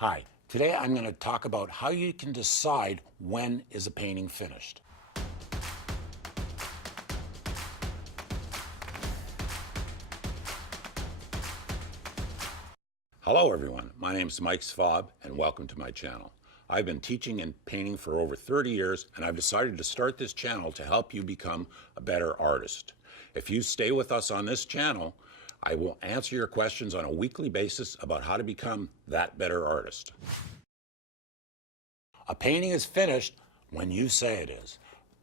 Hi, today I'm going to talk about how you can decide when is a painting finished. Hello everyone, my name is Mike Svob and welcome to my channel. I've been teaching and painting for over 30 years and I've decided to start this channel to help you become a better artist. If you stay with us on this channel, I will answer your questions on a weekly basis about how to become that better artist. A painting is finished when you say it is.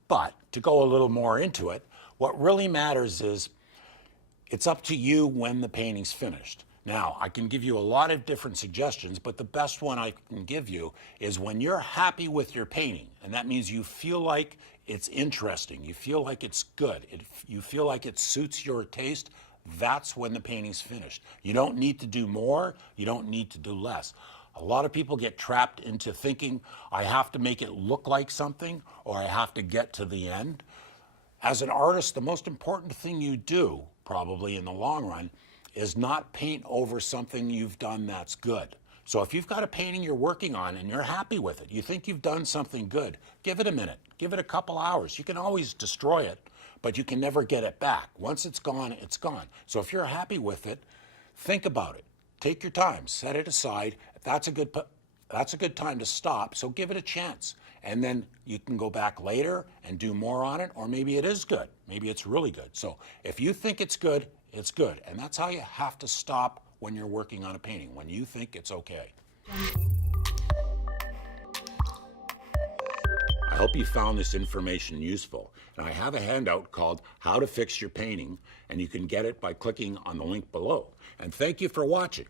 But to go a little more into it, what really matters is it's up to you when the painting's finished. Now, I can give you a lot of different suggestions, but the best one I can give you is when you're happy with your painting, and that means you feel like it's interesting, you feel like it's good, you feel like it suits your taste, that's when the painting's finished. You don't need to do more, you don't need to do less. A lot of people get trapped into thinking, I have to make it look like something, or I have to get to the end. As an artist, the most important thing you do, probably in the long run, is not paint over something you've done that's good. So if you've got a painting you're working on and you're happy with it, you think you've done something good, give it a minute, give it a couple hours. You can always destroy it, but you can never get it back. Once it's gone, it's gone. So if you're happy with it, think about it. Take your time, set it aside. That's a good time to stop, so give it a chance. And then you can go back later and do more on it, or maybe it is good. Maybe it's really good. So if you think it's good, it's good. And that's how you have to stop when you're working on a painting, when you think it's okay. I hope you found this information useful. And I have a handout called How to Fix Your Painting, and you can get it by clicking on the link below. And thank you for watching.